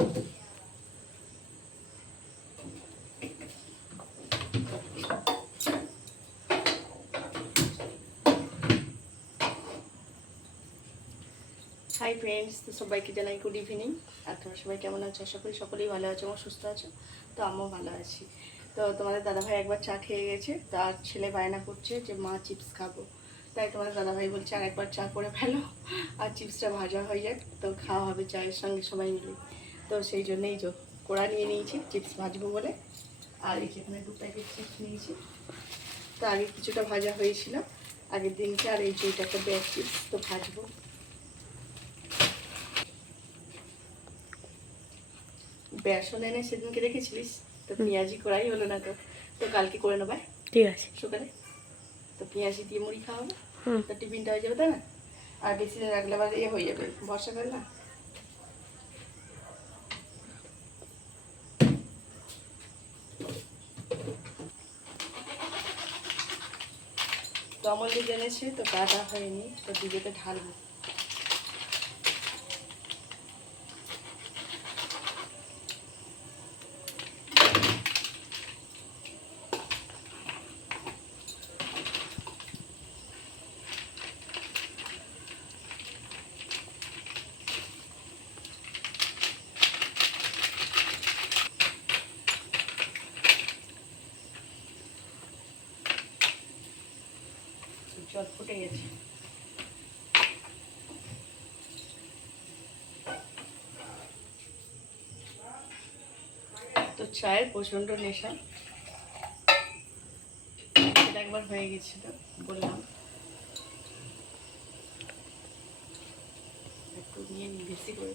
Hi friends, তো সবাইকে জানাই গুড ইভিনিং। আর তোমরা সবাই কেমন আছো? আশা করি সকলেই ভালো আছো এবং সুস্থ আছো। তো আমিও ভালো আছি। তো তোমাদের দাদাভাই একবার চা খেয়ে গেছে, তার ছেলে বায়না করছে যে মা চিপস খাবো। তাই তোমাদের দাদাভাই বলছে আর একবার চা করে ফেলো, আর চিপসটা ভাজা হয়ে যাক, তো খাওয়া হবে চায়ের সঙ্গে সবাই মিলে। তো সেই জন্যই কোড়া নিয়ে নিয়েছি চিপস ভাজবো বলে। আর এখানে 2 প্যাকেট চিপস নিয়েছি। তো আগে কিছুটা ভাজা হয়েছিল আগের দিনকে, আর এই যে এটা একটা ব্যাগ চিপস, তো ভাজবো। বেসন এনে সেদিনকে রেখেছিলিস, তো পেঁয়াজি করাই হলো না। তো তো কালকে করে নেবে, ঠিক আছে? সকালে তো পেঁয়াজি দিয়ে মুড়ি খাওয়াবো, তো টিফিনটা হয়ে যাবে, তাই না? আর বেশি দিন রাখলে আবার হয়ে যাবে, বর্ষাকাল না। তো আমল দুধ এনেছে, তো কাটা হয়নি, তো দুধেতে ঢালবো। জল ফুটে গেছে। তো চায়ের প্রচণ্ড নেশা, সেটা একবার হয়ে গেছিল বললাম, একটু নিয়ে নিই বেশি করে।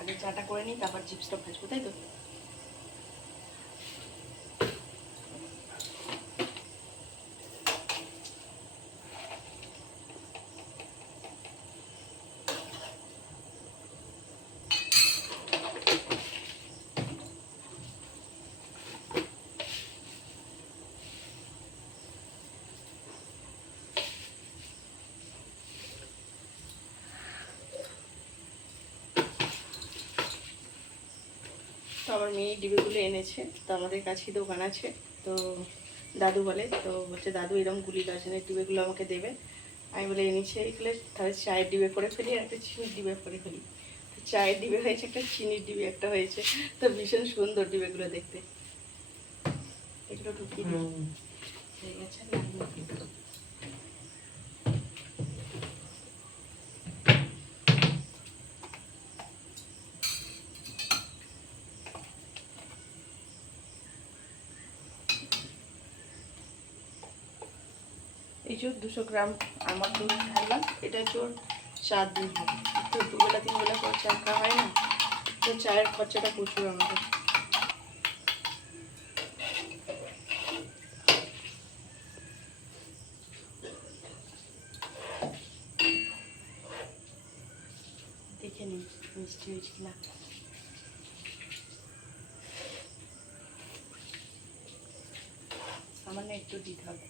আগে চাটা করে নিই, তারপর চিপসটা ভাজবো, তাই তো? তো আমার মেয়ে ডিবেগুলো এনেছে, তো আমাদের কাছেই দোকান আছে। তো দাদু বলে, তো বলছে দাদু এরকম গুলি গাছের ডিবেগুলো আমাকে দেবে। আমি বলে এনেছে এগুলো, তাহলে চায়ের ডিবে করে ফেলি আর একটা চিনির ডিবে করে ফেলি। তো চায়ের ডিবে হয়েছে একটা, চিনির ডিবে একটা হয়েছে। তো ভীষণ সুন্দর ডিবেগুলো দেখতে। এগুলো ঢুকিয়ে হয়ে গেছে। এই যে 200 গ্রাম আমার দুধ ঢাললাম, এটা হচ্ছে 4 দিন হবে। তো 2 বেলা 3 বেলা করে চা খাওয়া হয় না, তো চায়ের খরচাটা প্রচুর আমাদের। দেখে নিই মিষ্টি হয়েছে কিনা। সামান্য একটু দিতে হবে।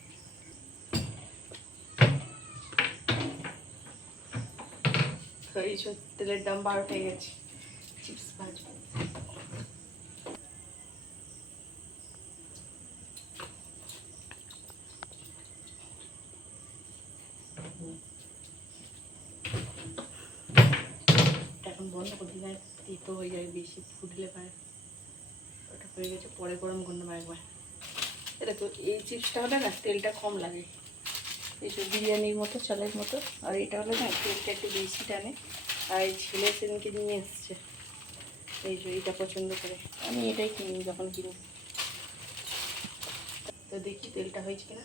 তো এই সব তেলের দাম 12 হয়ে গেছে, চিপস ভাজবো। এখন বন্ধ করে দিলে তেতো হয়ে যাবে, বেশি ফুটলে পারে। ওটা হয়ে গেছে, পরে গরম করে নেবো একবার। এটা তো এই চিপসটা হলে না তেলটা কম লাগে, এইসব বিরিয়ানির মতো, চালের মতো। আর এটা হলে না তেলটা একটু বেশি টানে। আর এই ছেলে সেদিনকে নিয়ে এসছে, এই যে এটা পছন্দ করে, আমি এটাই কিনি যখন কিনি। তো দেখি তেলটা হয়েছে কিনা।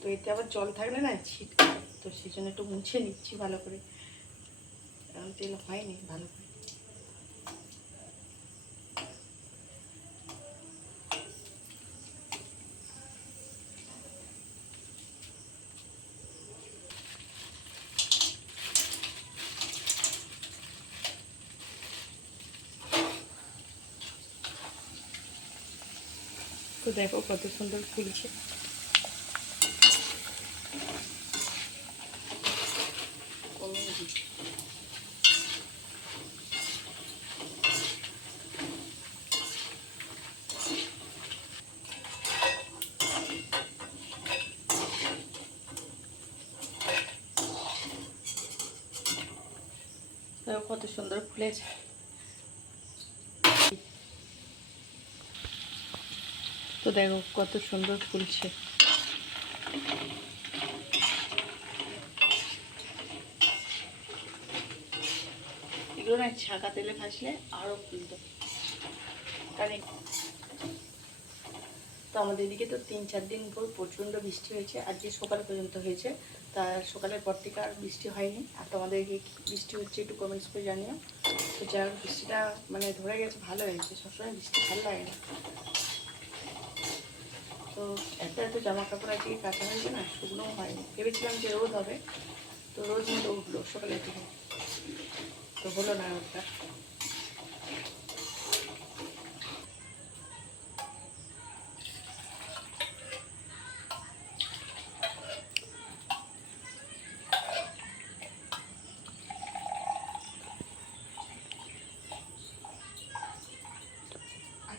তো এতে আবার জল থাকলে না ছিটকে, তো সেই জন্য একটু মুছে নিচ্ছি ভালো করে। এখন তেল হয়নি ভালো করে। তো তো দেখো কত সুন্দর ফুলছে। কত সুন্দর ফুলেছে। তো দেখো কত সুন্দর ফুলছে। এগুলো না ছাকা তেলে ভাজলে আরো ফুলতো। তো আমাদের এদিকে তো 3-4 দিন পর প্রচণ্ড বৃষ্টি হয়েছে, আজকে সকাল পর্যন্ত হয়েছে। তা সকালের পর থেকে আর বৃষ্টি হয়নি। আর তোমাদের বৃষ্টি হচ্ছে একটু কমেন্টস করে জানিও। তো যার বৃষ্টিটা মানে ধরে গেছে, ভালো হয়েছে। সবসময় বৃষ্টি ভালো লাগে না। তো এত এত জামা কাপড় আজকে কাঁচা হয়েছে না, শুকনোও হয়নি। ভেবেছিলাম যে রোদ হবে, তো রোদ মতো উঠলো সকালের দিকে, তো হলো না রোদটা।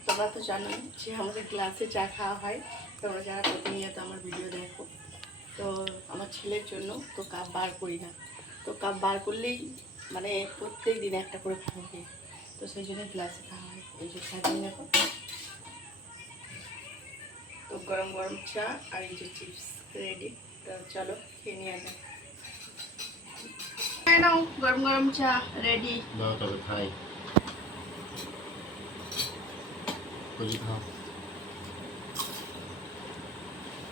তোমরা তো জানো যে আমাদের গ্লাসে চা খাওয়া হয়, তোমরা যারা প্রতিনিয়ত আমার ভিডিও দেখো। তো আমার ছেলের জন্য তো কাপ বার করি না, তো কাপ বার করলেই মানে প্রত্যেক দিন একটা করে ভাঙবে, তো সেই জন্য গ্লাসে খাওয়া হয়। এই যে সাজিয়ে দেখো, তো গরম গরম চা আর এই যে চিপস রেডি। তো চলো খেয়ে নিয়ে যাই। নাও গরম গরম চা রেডি। তবে খাই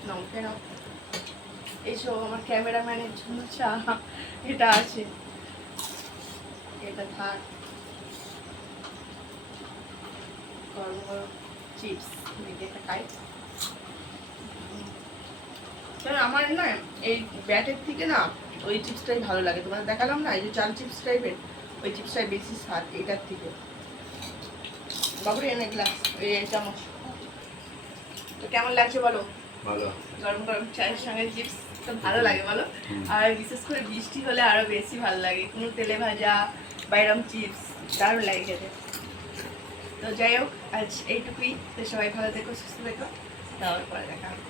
নাও কেন এইসব আমার ক্যামেরাম্যানের জন্য চা এটা আছে, এটা থাক। গরম গরম চিপস এটা খাই। আমার না এই ব্যাটের থেকে না ওই চিপসটাই ভালো লাগে। তোমাদের দেখালাম না এই যে চাল চিপস টাইপের, ওই চিপসটাই বেশি স্বাদ এটার থেকে। বাবুরে এনে গ্লাস এই চামচ। তো কেমন লাগছে বলো? ভালো। গরম গরম চায়ের সঙ্গে চিপস তো ভালো লাগে বলো। আর বিশেষ করে বৃষ্টি হলে আরো বেশি ভালো লাগে, কোনো তেলে ভাজা বা এরকম চিপস দারুণ লাগে খেতে। তো যাই হোক আজ এইটুকুই। তো সবাই ভালো থেকো, সুস্থ থেকো, তারপরে দেখা হবে।